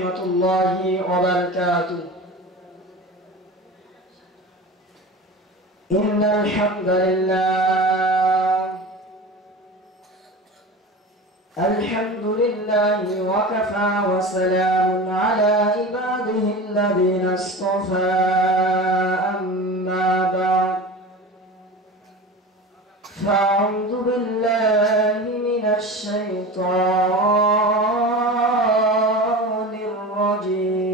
ورحمة الله وبركاته. إن الحمد لله وكفى وسلام على عباده الذين اصطفى. أما بعد فأعوذ بالله من الشيطان الرجيم.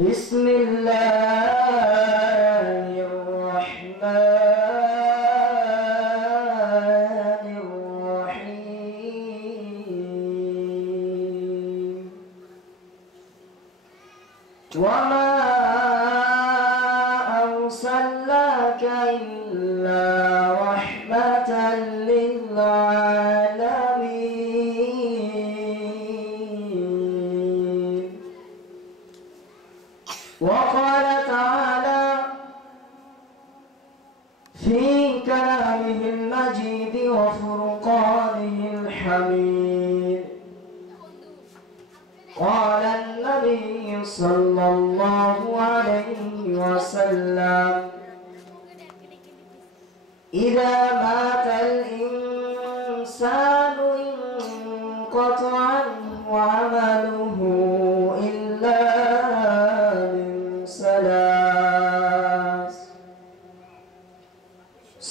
بسم الله الرحمن الرحيم. وما أرسلناك إلا رحمة للعالمين. وقال تعالى في كلامه المجيد وفرقانه الحميد. قال النبي صلى الله عليه وسلم: إذا مات الإنسان انقطع عنه عمله إلا من ثلاث.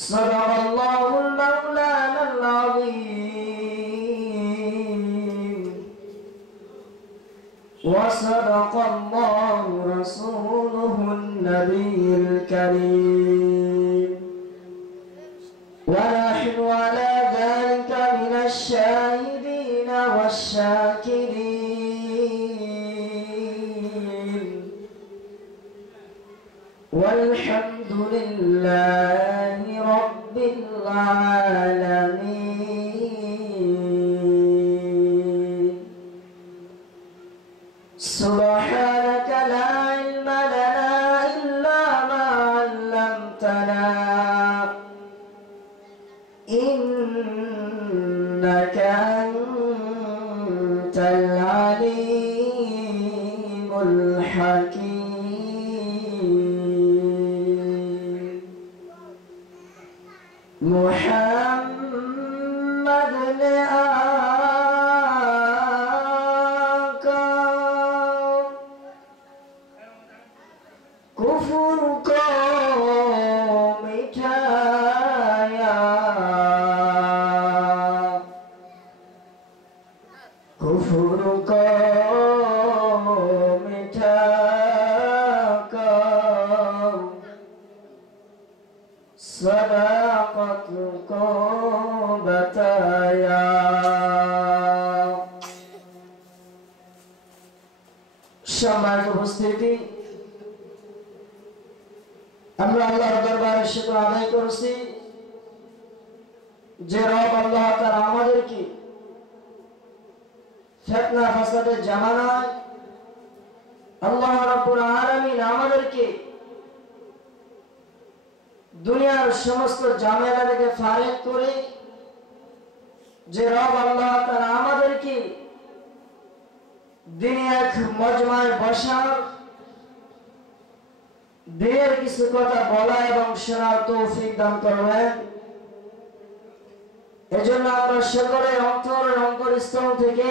صدق الله المولانا العظيم، وصدق الله رسوله النبي الكريم، ونحن على ذلك من الشاهدين والشاكرين، والحمد لله رب العالمين. سبحانك لا علم لنا إلا ما علمتنا، إنك أنت العليم الحكيم. محمد كفر کو مٹھایا، کفر کو مٹھا کر صداقت کو بتایا۔ সম্মানিত উপস্থিতি, আমরা আল্লাহর দরবারে শুকর আদায় করছি যে রব আল্লাহ তাআলা আমাদেরকে ফিতনা ফাসাদের জামানায় আল্লাহ রাব্বুল আলামিন আমাদেরকে দুনিয়ার সমস্ত ঝামেলা থেকে ফারেক করে, যে রব আল্লাহ তাআলা আমাদেরকে দিনে এক মজমায় বসার, দিনের কিছু কথা বলা এবং শোনার তৌফিক দান করবেন। এজন্য আমরা সকলে অন্তরের অন্তরস্থল থেকে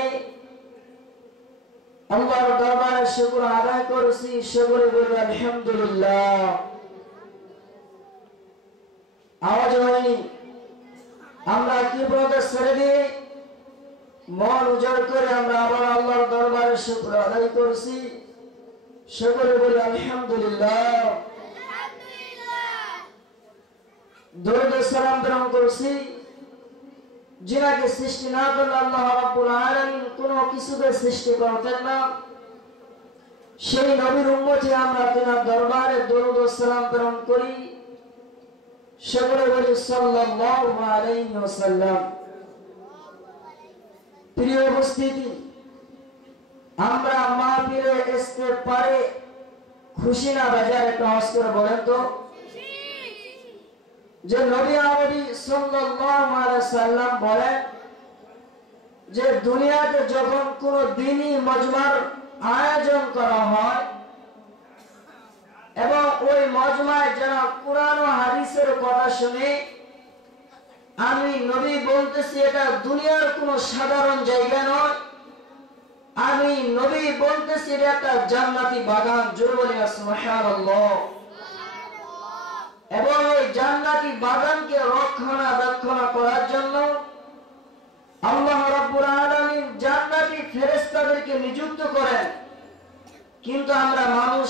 আল্লাহর দরবারে শুকর আদায় করছি। সকলে বলি আলহামদুলিল্লাহ। আওয়াজ হয়নি? আমরা কি বলতে ছেড়ে দিয়ে মন উজাড় করে আমরা আবার আল্লাহর দরবারে শুকর আদায় করছি। সকলে বলি আলহামদুলিল্লাহ। দরুদ ও সালাম প্রেরণ করছি যিনাকে সৃষ্টি না করলে আল্লাহ রাব্বুল আলামিন কোনো কিছুকে সৃষ্টি করতেন না, সেই নবীর উম্মতে আমরা তার দরবারে দরুদ ও সালাম প্রেরণ করি। সকলে বলি সাল্লাল্লাহু আলাইহি ওয়াসাল্লাম। প্রিয় উপস্থিতি, আমরা মাহফিলে আসতে পারে খুশি না বাজার একটা আওয়াজ করে বলেন তো। যে নবী আমাদের সাল্লাল্লাহু আলাইহি সাল্লাম বলেন যে দুনিয়াতে যখন কোনো দ্বীনি মজমার আয়োজন করা হয় এবং ওই মজমায় যারা কুরআন ও হাদিসের কথা শুনে, আমি নবী বলতেছি এটা দুনিয়ার কোনো সাধারণ জায়গা নয়, আমি নবী বলতেছি এটা একটা জান্নাতি বাগান। জোরে বলি সুবহানাল্লাহ। এবং এই জান্নাতি বাগানকে রক্ষণাবেক্ষণ করার জন্য আল্লাহ রাব্বুল আলামিন জান্নাতি ফেরেশতাদেরকে নিযুক্ত করেন, কিন্তু আমরা মানুষ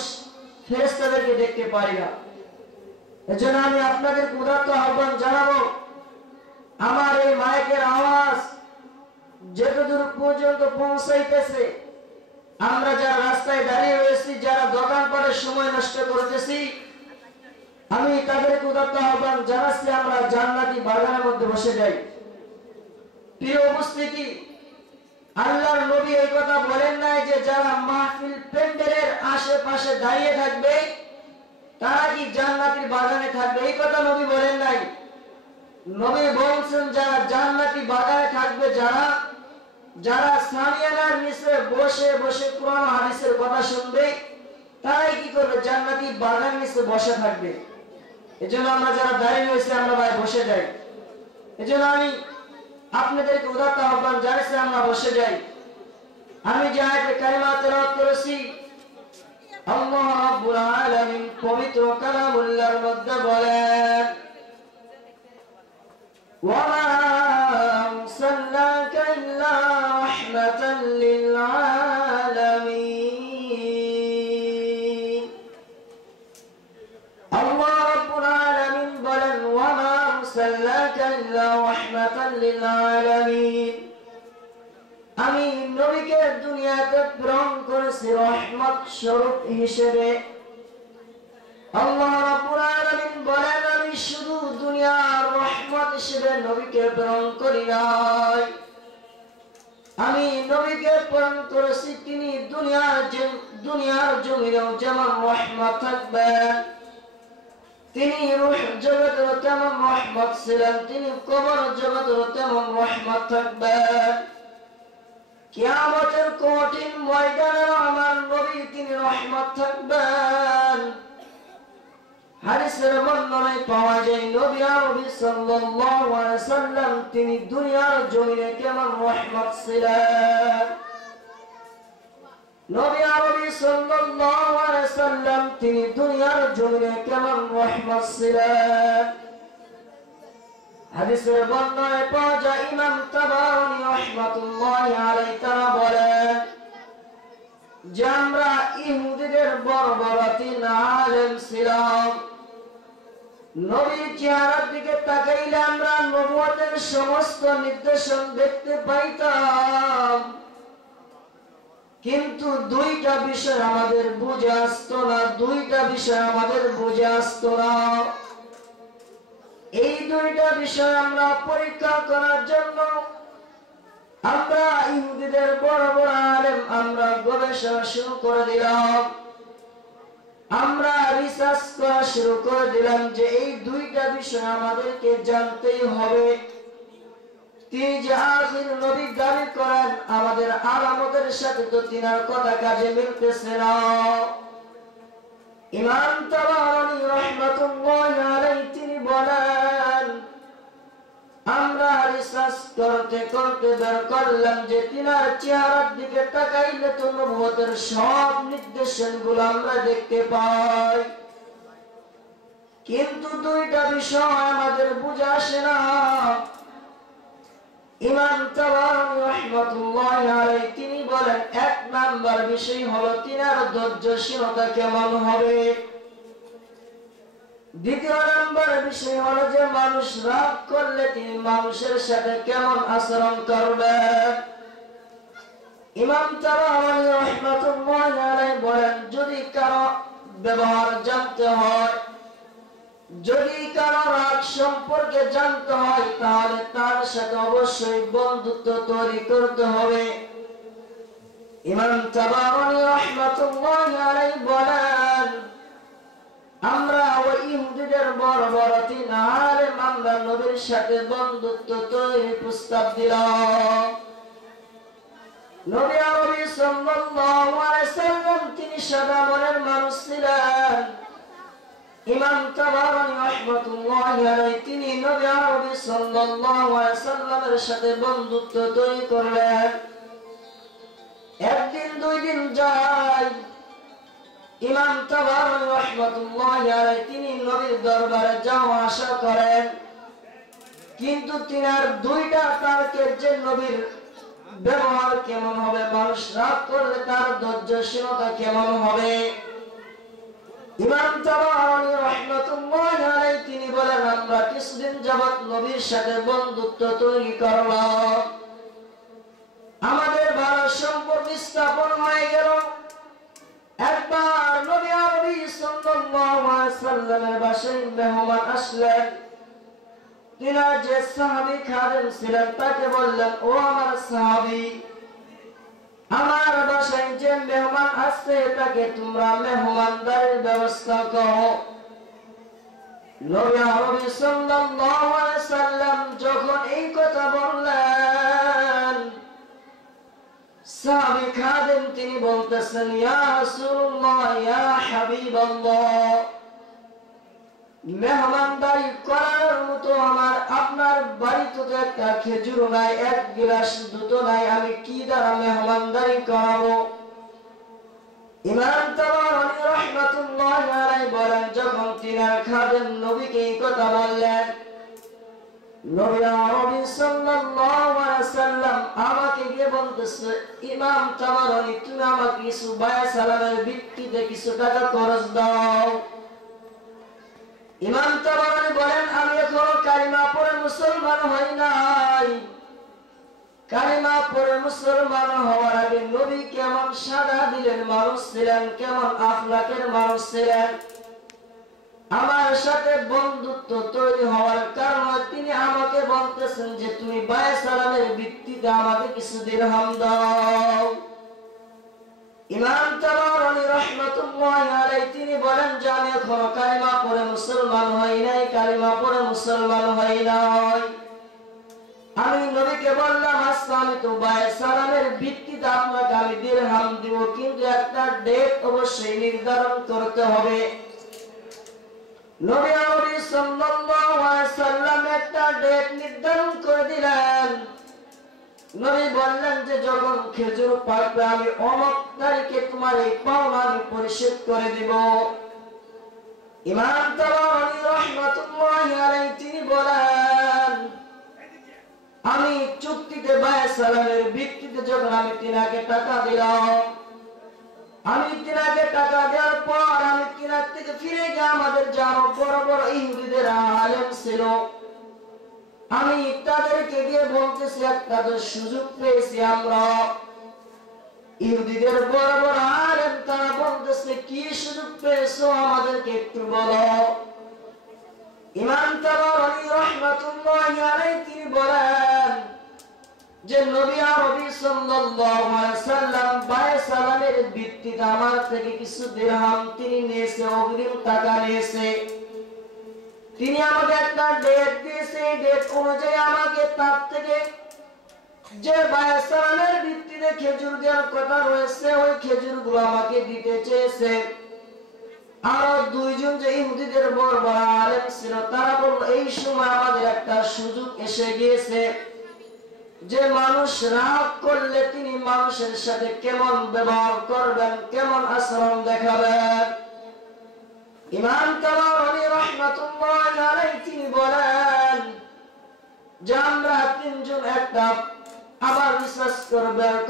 ফেরেশতাদেরকে দেখতে পাই না। এজন্য আমি আপনাদের উদাত্ত আহ্বান জানাবো, আমার এই মাইকের আওয়াজ যতদূর পর্যন্ত পৌঁছাইতেছে, আমরা যারা রাস্তায় দাঁড়িয়ে রয়েছি, যারা দোকানপাটে সময় নষ্ট করতেছি, আমি তাদেরকে উদাত্ত আহ্বান জানাচ্ছি আমরা জান্নাতি বাগানের মধ্যে বসে যাই। প্রিয় উপস্থিতি, আল্লাহর নবী এই কথা বলেন নাই যে যারা মাহফিল প্যান্ডেলের আশেপাশে দাঁড়িয়ে থাকবে তারা কি জান্নাতের বাগানে থাকবে, এই কথা নবী বলেন নাই। নবী বলছেন যারা জান্নাতি বাগানে থাকবে, যারা সামিয়ানার নিচে বসে বসে কুরআন ও হাদিসের কথা শুনবে, তারাই কি করবে, জান্নাতি বাগান নিচে বসে থাকবে। এজন্য আমরা যারা দাঁড়িয়ে রয়েছে আমরা ভাই বসে যাই। এজন্য আমি আপনাদেরকে উদাত্ত আহ্বান জানাচ্ছি আমরা বসে যাই। আমি যে আয়াতে কারিমা তেলাওয়াত করেছি, আল্লাহ রাব্বুল আলামিন পবিত্র কালামুল্লাহর মধ্যে বলেন, ওয়া মা আরসালনাকা ইল্লা রাহমাতাল লিল আলামিন। আল্লাহ রাব্বুল আলামিন বলেন, ওয়া মা আরসালনাকা ইল্লা রাহমাতাল লিল আলামিন, আমি নবীকে দুনিয়াতে প্রেরণ করেছি রহমত স্বরূপ হিসেবে। আল্লাহ রাব্বুল আলামিন বলেন, আমি শুধু দুনিয়ার রহমত হিসেবে নবীকে প্রেরণ করি নাই, আমি নবীকে প্রেরণ করেছি তিনি দুনিয়ার জমিনেও যেমন রহমত থাকবেন, তিনি রূহ জগতেও তেমন রহমত ছিলেন, তিনি কবর জগতেও তেমন রহমত থাকবেন। কিয়ামতের কঠিন ময়দানে আমার নবী তিনি রহমত থাকবেন। হাদিসের বর্ণনায় পাওয়া যায় নবী আরবি সাল্লাল্লাহু আলাইহি সাল্লাম তিনি দুনিয়ার জমিনে কেমন রহমত ছিলেন। নবী আরবি সাল্লাল্লাহু আলাইহি সাল্লাম তিনি দুনিয়ার জমিনে কেমন রহমত ছিলেন। হাদিসের বর্ণনায় পাওয়া যায় ইমাম তাবারানী রাহমাতুল্লাহি আলাইহি তারা বলেন যে আমরা ইহুদিদের বর্বরতির আলেম ছিলাম, নবীর চেহারার দিকে তাকাইলে আমরা নবুয়তের সমস্ত নির্দেশন দেখতে পাইতাম, কিন্তু দুইটা বিষয় আমাদের বুঝে আসতো না, এই দুইটা বিষয় আমরা পরীক্ষা করার জন্য আমরা ইহুদিদের বড় বড় আলেম আমরা গবেষণা শুরু করে দিলাম, আমরা রিসার্চ করা শুরু করে দিলাম যে এই দুইটা বিষয় আমাদেরকে জানতেই হবে। তিনি যে আখির নবী দাবি করেন আমাদের আলামতের সাথে তো তিনার কথা কাজে মিলতেছে না। ইমাম তাবারানী রাহমাতুল্লাহি আলাইহি তিনি বলেন আমরা রিসার্চ করতে করতে বের করলাম যে তিনার চেহারার দিকে তাকাইলে তো নবুয়তের সব নির্দেশনগুলো আমরা দেখতে পাই, কিন্তু দুইটা বিষয় আমাদের বুঝে আসে না। ইমাম তাবারানী রাহমাতুল্লাহি আলাইহি তিনি বলেন এক নাম্বার বিষয় হলো তিনার ধৈর্যশীলতা কেমন হবে, দ্বিতীয় নাম্বার বিষয় হলো যে মানুষ রাগ করলে তিনি মানুষের সাথে কেমন আচরণ করবেন। ইমাম তাবারানী রাহমাতুল্লাহি আলাইহি বলেন যদি কারো ব্যবহার জানতে হয়, যদি কারো রাগ সম্পর্কে জানতে হয়, তাহলে তার সাথে অবশ্যই বন্ধুত্ব তৈরি করতে হবে। ইমাম তাবারানী রাহমাতুল্লাহি আলাইহি বলেন আমরা ওই ইহুদিদের বর্বরতি না আলেম আমরা নবীর সাথে বন্ধুত্ব তৈরি প্রস্তাব দিলাম। নবী আরবি সাল্লাল্লাহু আলাইহি সাল্লাম তিনি সাদা মনের মানুষ ছিলেন। ইমাম তাবারানী রাহমাতুল্লাহি আলাইহি তিনি নবী আরবি সাল্লাল্লাহু আলাইহি সাল্লামের সাথে বন্ধুত্ব তৈরি করলেন। একদিন দুই দিন যায়, ইমাম তাবারানী রাহমাতুল্লাহি আলাইহি তিনি নবীর দরবারে যাওয়া আসা করেন, কিন্তু তিনার দুইটা তার্কের যে নবীর ব্যবহার কেমন হবে, মানুষ রাগ করলে তার ধৈর্যশীলতা কেমন হবে। ইমাম তাবারানী রাহমাতুল্লাহি আলাইহি তিনি বলেন, আমরা কিছুদিন যাবত নবীর সাথে বন্ধুত্ব তৈরি করলাম, আমাদের ভালো সম্পর্ক স্থাপন হয়ে গেল। একবার নবী আরবি সাল্লাল্লাহু আলাইহি সাল্লামের বাসায় মেহমান আসলেন। তিনার যে সাহাবী খাদেম ছিলেন তাকে বললেন, ও আমার সাহাবী, আমার বাসায় যে মেহমান আসছে তাকে তোমরা মেহমানদারির ব্যবস্থা করো। নবী আরবি সাল্লাল্লাহু আলাইহি সাল্লাম যখন এই কথা বললেন, সাহাবী খাদেম তিনি বলতেছেন, ইয়া রাসূলুল্লাহ, ইয়া হাবিবাল্লাহ, মেহমানদারি করার মতো আমার আপনার বাড়িতে তো একটা খেজুর নাই, এক গ্লাস দুধ নাই, আমি কি দ্বারা মেহমানদারি করাবো? ইমাম তাবারানী রাহমাতুল্লাহি আলাইহি বলেন, যখন তিনার খাদেম নবীকে এই কথা বললেন, নবী আরবি সাল্লাল্লাহু আলাইহি সাল্লাম আমাকে গিয়ে বলতেছে, ইমাম তাবারানী তুমি আমাকে কিছু বায়া সালামের ভিত্তিতে কিছু টাকা খরচ দাও। ইমাম তাবারানী বলেন, আমি এখনো কালিমা পড়ে মুসলমান হই নাই। কালিমা পড়ে মুসলমান হওয়ার আগে নবী কেমন সাদা দিলের মানুষ ছিলেন, কেমন আখলাকের মানুষ ছিলেন, আমার সাথে বন্ধুত্ব তৈরি হওয়ার কারণে তিনি আমাকে বলতেছেন যে তুমি বায়া সালামের ভিত্তিতে আমাকে কিছু দিরহাম দাও। ইমাম তাবারানী রাহমাতুল্লাহি আলাইহি তিনি বলেন যে আমি এখনো কালিমা পড়ে মুসলমান হই নাই, কালিমা পড়ে মুসলমান হই নাই। আমি নবীকে বললাম, আচ্ছা আমি তো বায়া সালামের ভিত্তিতে আপনাকে আমি দিরহাম দিব, কিন্তু একটা ডেট অবশ্যই নির্ধারণ করতে হবে। নবী আরবি সাল্লাল্লাহু আলাইহি সাল্লাম একটা ডেট নির্ধারণ করে দিলেন। নবী বললেন যে যখন খেজুর পাকবে আমি অমুক তারিখে তোমার এই পাওনা আমি পরিশোধ করে দিব। ইমাম তাবারানী রাহমাতুল্লাহি আলাইহি তিনি বলেন, আমি চুক্তিতে বায়া সালামের ভিত্তিতে যখন আমি তিনাকে টাকা দিলাম, আমি তিনাকে টাকা দেওয়ার পর আমি তিনার থেকে ফিরে গিয়ে আমাদের যারা বড় বড় ইহুদিদের আলেম ছিল, আমি তাদেরকে গিয়ে বলতেছি, একটা তো সুযোগ পেয়েছি আমরা। ইহুদিদের বড় বড় আলেম তারা বলতেছে, কি সুযোগ পেয়েছো আমাদেরকে একটু বলো। ইমাম তাবারানী রাহমাতুল্লাহি আলাইহি তিনি বলেন যে নবী আরবি সাল্লাল্লাহু আলাইহি সাল্লাম বায়া সালামের ভিত্তিতে আমার থেকে কিছু দিরহাম তিনি নিয়েছে, অগ্রিম টাকা নিয়েছে। তিনি আমাকে একটা ডেট দিয়েছে, ডেট অনুযায়ী আমাকে তার থেকে যে বায়া সালামের ভিত্তিতে খেজুর দেওয়ার কথা রয়েছে ওই খেজুরগুলো আমাকে দিতে চেয়েছে। আরো দুইজন যে ইহুদিদের বড় বড় আলেম ছিল তারা বলল, এই সময় আমাদের একটা সুযোগ এসে গিয়েছে যে মানুষ রাগ করলে তিনি মানুষের সাথে কেমন ব্যবহার করবেন, কেমন আচরণ দেখাবেন। ইমাম তাবারানী রাহমাতুল্লাহি আলাইহি তিনি বলেন যে আমরা তিনজন একটা আবার বিশ্বাস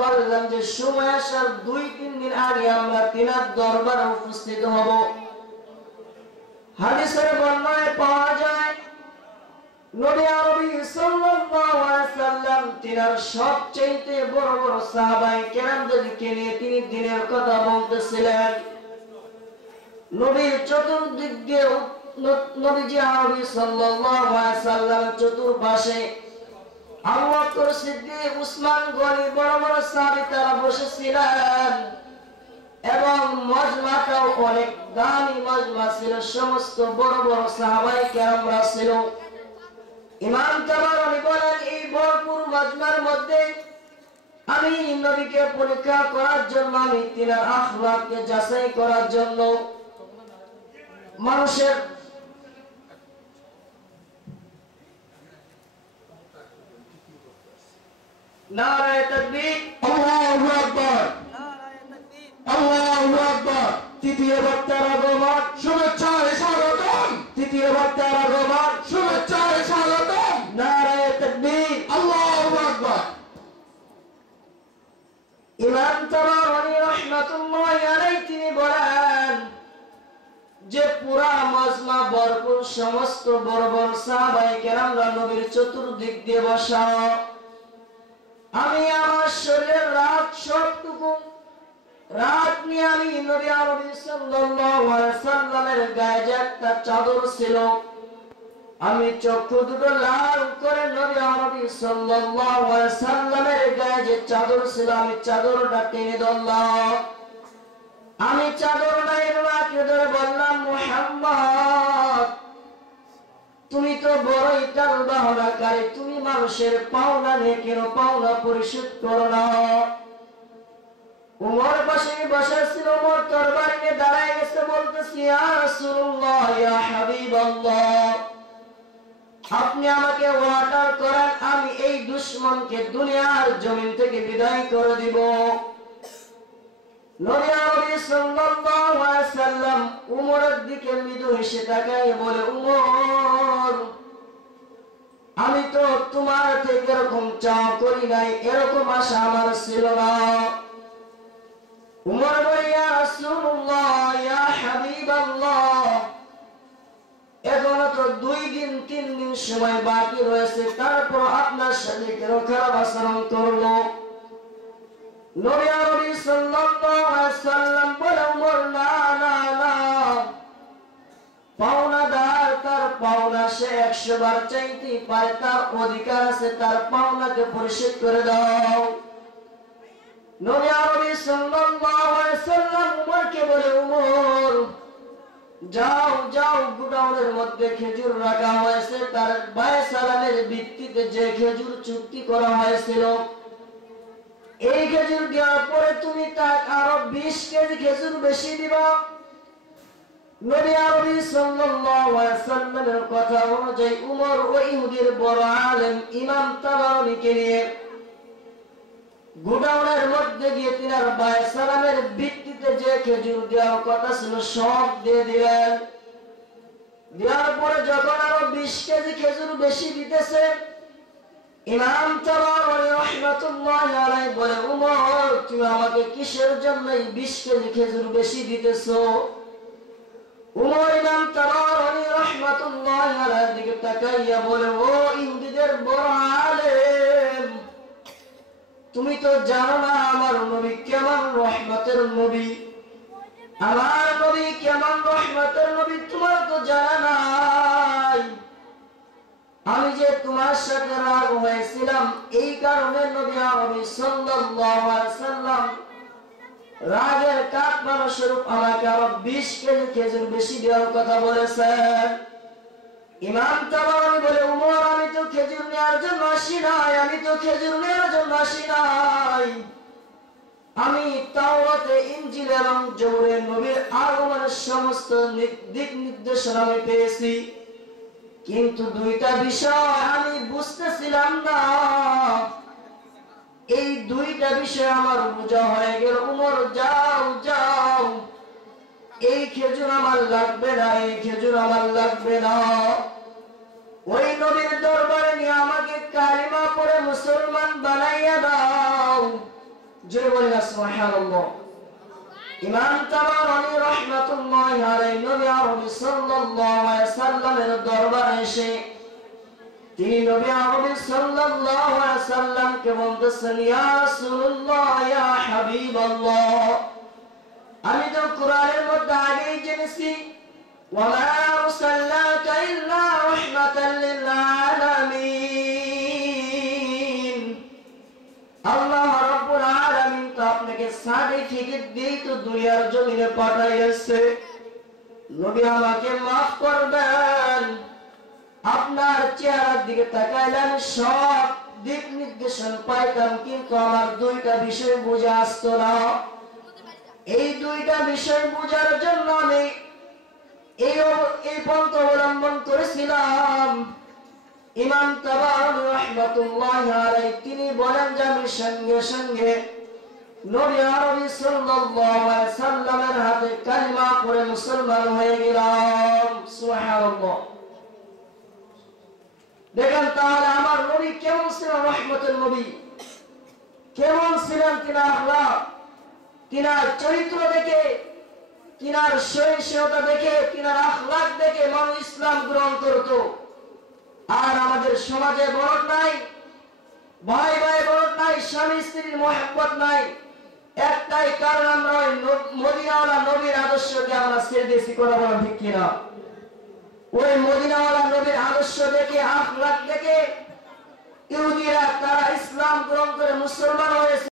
করলেন যে সময় আসার 2-3 দিন আগে আমরা তিনার দরবারে উপস্থিত হব। হাদিসের বর্ণনায় পাওয়া যায় নবী আরবি সাল্লাল্লাহু আলাইহি সাল্লাম তিনার সবচেয়ে বড় বড় সাহাবায়ে কেরামদেরকে নিয়ে তিনি দিনের কথা বলতেছিলেন। নবীর চতুর্দিক দিয়ে নবীজি আরবি সাল্লাল্লাহু আলাইহি সাল্লাম চতুর্পাশে আবু বকর সিদ্দিক, উসমান গনি বড় বড় সাহাবী তারা বসেছিলেন এবং মজমাটাও অনেক দামি মজমা ছিল, সমস্ত বড় বড় সাহাবায়ে কেরামরা ছিল। ইমাম তাবারানী বলেন এই ভরপুর মজমার মধ্যে আমি নবীকে পরীক্ষা করার জন্য, আমি তিনার আখলাককে যাচাই করার জন্য মানুষের নারায়ে তাকবীর, আল্লাহু আকবার, আল্লাহু আকবার। তৃতীয় বক্তার আগমন, শুভেচ্ছায় স্বাগতম। তৃতীয় বক্তার আগমন, শুভেচ্ছায় স্বাগতম। নারায়ে তাকবীর, আল্লাহু আকবার। ইমাম তাবারানী রাহমাতুল্লাহি আলাইহি তিনি বলেন যে পুরা মাজমা ভরপুর, সমস্ত বড় বড় সাহাবায়ে কেরামরা নবীর চতুর্দিক দিয়ে বসা। আমি আমার শরীরের রাত নিয়ে আমি নবী আরবি সাল্লাল্লাহু আলাইহি সাল্লামের গায়ে যে একটা চাদর ছিল, আমি চক্ষু দুটো লাল করে নবী আরবি সাল্লাল্লাহু আলাইহি সাল্লামের গায়ে যে চাদর ছিল, আমি চাদরটা টেনে ধরলাম। আমি চাদরটা এরমাকে ধরে বললাম, মুহাম্মদ তুমি তো বড়ই তালবাহনাকারী, তুমি মানুষের পাওনা নিয়ে কেন পাওনা পরিশোধ করো না? উমর পাশে বসা ছিল, উমর তরবারি নিয়ে দাঁড়ায় গেছে, বলতেছি ইয়া রাসূলুল্লাহ, ইয়া হাবিবাল্লাহ, আপনি আমাকে ওয়ার্ডার করেন, আমি এই দুশমনকে দুনিয়ার জমিন থেকে বিদায় করে দিব। নবী আরবি সাল্লাল্লাহু আলাইহি সাল্লাম উমরের দিকে মৃদু হেসে তাকায় বলে, উমর আমি তো তোমার থেকে এরকম চাওয়া করি নাই, এরকম আশা আমার ছিল না। উমর বলে, ইয়া রাসূলুল্লাহ, ইয়া হাবিবাল্লাহ, এখনো তো 2 দিন 3 দিন সময় বাকি রয়েছে, তারপর আপনার সাথে কেন খারাপ আচরণ করলো? নবী আরবি সাল্লাল্লাহু আলাইহি সাল্লাম বলে, উমর না না না, পাওনাদার তার পাওনা সে 100 বার চাইতে পারে, তার অধিকার আছে, তার পাওনাকে পরিশোধ করে দাও। নবী আরবি সাল্লাল্লাহু আলাইহি সাল্লাম উমরকে বলে, উমর যাও যাও, গুডাউনের মধ্যে খেজুর রাখা হয়েছে, তার বায়ে সালামের ভিত্তিতে যে খেজুর চুক্তি করা হয়েছিল, এই খেজুর দেওয়ার পরে তুমি তাকে আরো 20 কেজি খেজুর বেশি দিবা। নবী আরবি সাল্লাল্লাহু আলাইহি সাল্লামের কথা অনুযায়ী উমর ওই ইহুদির বড় আলেম ইমাম তাবারানীকে নিয়ে গুডাউনের মধ্যে গিয়ে তিনার বায়ে সালামের ভিত্তিতে যে খেজুর দেওয়ার কথা ছিল সব দিয়ে দিলেন। দেওয়ার পরে যখন আরো 20 কেজি খেজুর বেশি দিতেছে, ইমাম তাবারানী রাহমাতুল্লাহি আলাইহি বলে, উমর তুমি আমাকে কিসের জন্য 20 কেজি খেজুর বেশি দিতেছো? উমর ইমাম তাবারানী রাহমাতুল্লাহি আলাইহির দিকে তাকাইয়া বলে, ও ইহুদিদের বড় আলেম, তুমি তো জানো না আমার নবী কেমন রহমতের নবী, আমার নবী কেমন রহমতের নবী, তোমার তো জানা নাই। আমি যে তোমার সাথে রাগ হয়েছিলাম, এই কারণে নবী আরবি সাল্লাল্লাহু আলাইহি সাল্লাম রাগের কাটমানো স্বরূপ আমাকে আরো 20 কেজি খেজুর বেশি দেওয়ার কথা বলেছেন। ইমাম তাবারানী বলে, উমর আমি তো খেজুর নেওয়ার জন্য আসি নাই, আমি তো খেজুর নেওয়ার জন্য আসি নাই, আমি তাওরাতে, ইনজিল এবং জবুরে নবীর আগমনের সমস্ত দিক নির্দেশনা আমি পেয়েছি, কিন্তু 2টা বিষয় আমি বুঝতেছিলাম না, এই 2টা বিষয় আমার বোঝা হয়ে গেল। উমর যাও যাও, এই খেজুর আমার লাগবে না, এই খেজুর আমার লাগবে না, ওই নবীর দরবারে নিয়ে আমাকে কালিমা পড়ে মুসলমান বানাইয়া দাও। জোরে বলি না সুবহানাল্লাহ। ইমাম তাবারানী রাহমাতুল্লাহি আলাইহি নবী আরবি সাল্লাল্লাহু আলাইহি সাল্লামের দরবারে এসে তিনি নবী আরবি সাল্লাল্লাহু আলাইহি সাল্লামকে বলতেছেন, ইয়া রাসূলুল্লাহ, ইয়া হাবিবাল্লাহ, আমি তো কোরআনের মধ্যে আগেই জেনেছি, ওয়া মা আরসালনাকা ইল্লা রাহমাতাল লিল আলামিন, আল্লাহ রাব্বুল আলামিন তো আপনাকে সার্টিফিকেট দিয়ে তো দুনিয়ার জমিনে পাঠাইছে, নবী আমাকে মাফ করবেন, আপনার চেহারার দিকে তাকাইলে আমি সব দিক নির্দেশন পাইতাম, কিন্তু আমার দুইটা বিষয় বোঝা আসতো না। এই দুইটা বিষয় বোঝার জন্য আমি এই পন্থ অবলম্বন করেছিলাম। ইমাম তাবারী রাহমাতুল্লাহি আলাইহি তিনি বলেন যে আমি সঙ্গে সঙ্গে নবী আরবি সাল্লাল্লাহু আলাইহি সাল্লামের হাতে কালিমা পড়ে মুসলমান হয়ে গেলাম। সুবহানাল্লাহ। দেখেন তাহলে আমার নবী কেমন ছিলেন, রহমতের নবী কেমন ছিলেন, তিনার আখলাক, তিনার চরিত্র দেখে, তিনার সহিষ্ণুতা দেখে, তিনার আখলাক দেখে মানুষ ইসলাম গ্রহণ করত। আর আমাদের সমাজে বড় নাই, ভাই ভাই বড় নাই, স্বামী স্ত্রীর মহব্বত নাই। একটাই কারণ, আমরা ওই মদিনাওয়ালা নবীর আদর্শকে আমরা ছেড়ে দিয়েছি। কথা বলা ঠিক কিনা? ওই মদিনাওয়ালা নবীর আদর্শ দেখে, আখলাক দেখে ইহুদিরা তারা ইসলাম গ্রহণ করে মুসলমান হয়েছে।